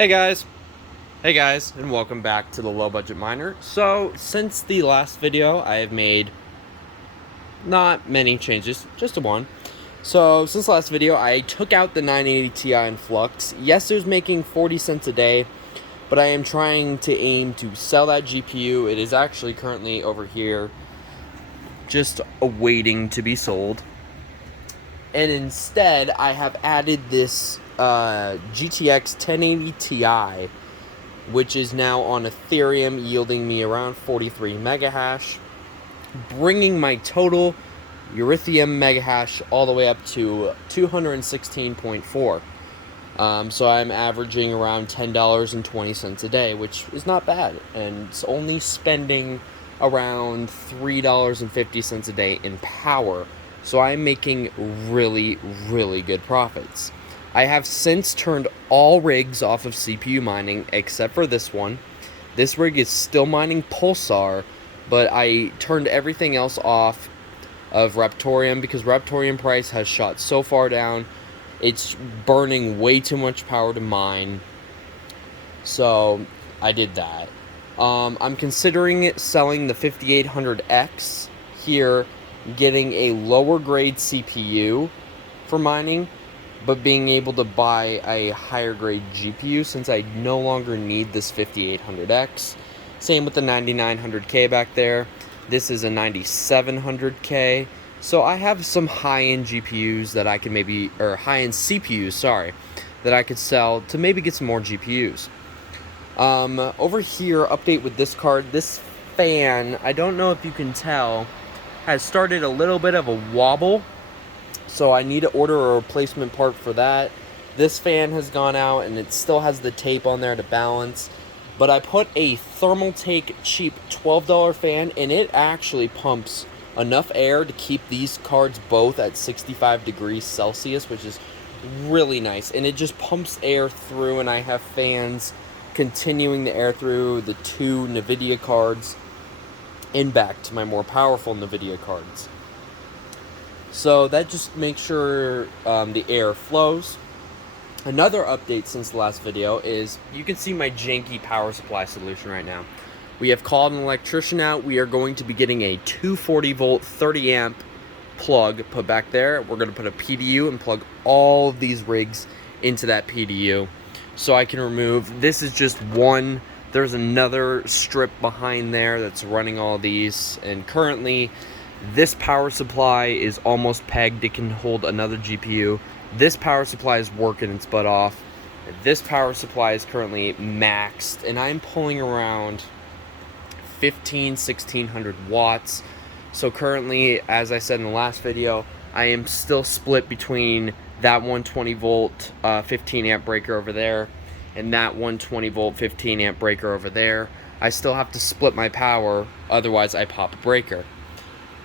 Hey guys, and welcome back to the Low Budget Miner. So, since the last video, I have made not many changes, just one. So, since the last video, I took out the 980 Ti in Flux. Yes, it was making 40 cents a day, but I am trying to aim to sell that GPU. It is actually currently over here, just awaiting to be sold. And instead, I have added this GTX 1080 Ti, which is now on Ethereum, yielding me around 43 megahash, bringing my total Ethereum megahash all the way up to 216.4. So I'm averaging around $10.20 a day, which is not bad, and it's only spending around $3.50 a day in power. So I'm making really, really good profits. I have since turned all rigs off of CPU mining except for this one. This rig is still mining Pulsar, but I turned everything else off of Raptorium because Raptorium price has shot so far down. It's burning way too much power to mine. So I did that. I'm considering selling the 5800X here, getting a lower grade CPU for mining, but being able to buy a higher grade GPU since I no longer need this 5800X. Same with the 9900K back there. This is a 9700K. So I have some high-end GPUs that I can maybe, or high-end CPUs, sorry, that I could sell to maybe get some more GPUs. Over here, update with this card. This fan, I don't know if you can tell, has started a little bit of a wobble, so I need to order a replacement part for that. This fan has gone out and it still has the tape on there to balance, but I put a Thermaltake cheap $12 fan and it actually pumps enough air to keep these cards both at 65 degrees Celsius, which is really nice, and it just pumps air through, and I have fans continuing the air through the two NVIDIA cards and back to my more powerful NVIDIA cards. So that just makes sure the air flows. Another update since the last video is you can see my janky power supply solution right now. We have called an electrician out. We are going to be getting a 240 volt 30 amp plug put back there. We're going to put a PDU and plug all of these rigs into that PDU so I can remove, this is just one, there's another strip behind there that's running all these, and currently this power supply is almost pegged. It can hold another GPU. This power supply is working its butt off. This power supply is currently maxed, and I'm pulling around 1600 watts. So currently, as I said in the last video, I am still split between that 120 volt 15 amp breaker over there and that 120 volt 15 amp breaker over there. I still have to split my power, otherwise I pop a breaker.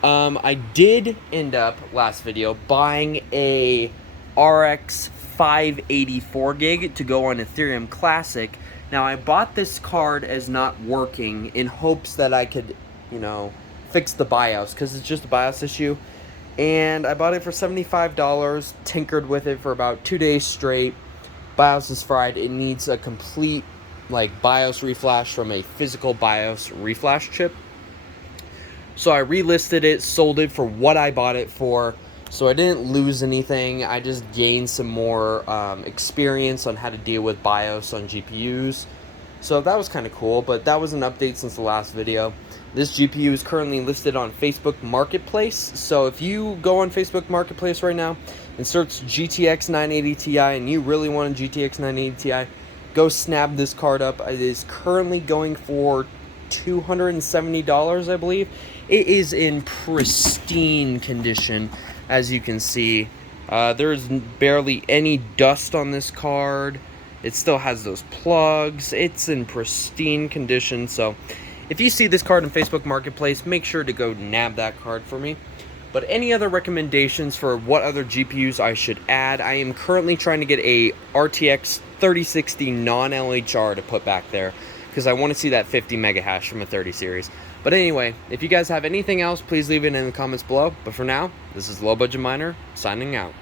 I did end up last video buying a RX 584 gig to go on Ethereum Classic. Now I bought this card as not working in hopes that I could, fix the BIOS, because it's just a BIOS issue. And I bought it for $75, tinkered with it for about 2 days straight. BIOS is fried. It needs a complete BIOS reflash from a physical BIOS reflash chip. So I relisted it, sold it for what I bought it for. So I didn't lose anything. I just gained some more experience on how to deal with BIOS on GPUs. So that was kind of cool, but that was an update since the last video. This GPU is currently listed on Facebook Marketplace. So if you go on Facebook Marketplace right now and search GTX 980 Ti and you really want a GTX 980 Ti, go snap this card up. It is currently going for $270, I believe. It is in pristine condition, as you can see. There's barely any dust on this card. It still has those plugs. It's in pristine condition. So if you see this card in Facebook Marketplace, make sure to go nab that card for me. But any other recommendations for what other GPUs I should add? I am currently trying to get a RTX 3060 non-LHR to put back there, because I want to see that 50 megahash from a 30 series. But anyway, if you guys have anything else, please leave it in the comments below. But for now, this is Low Budget Miner, signing out.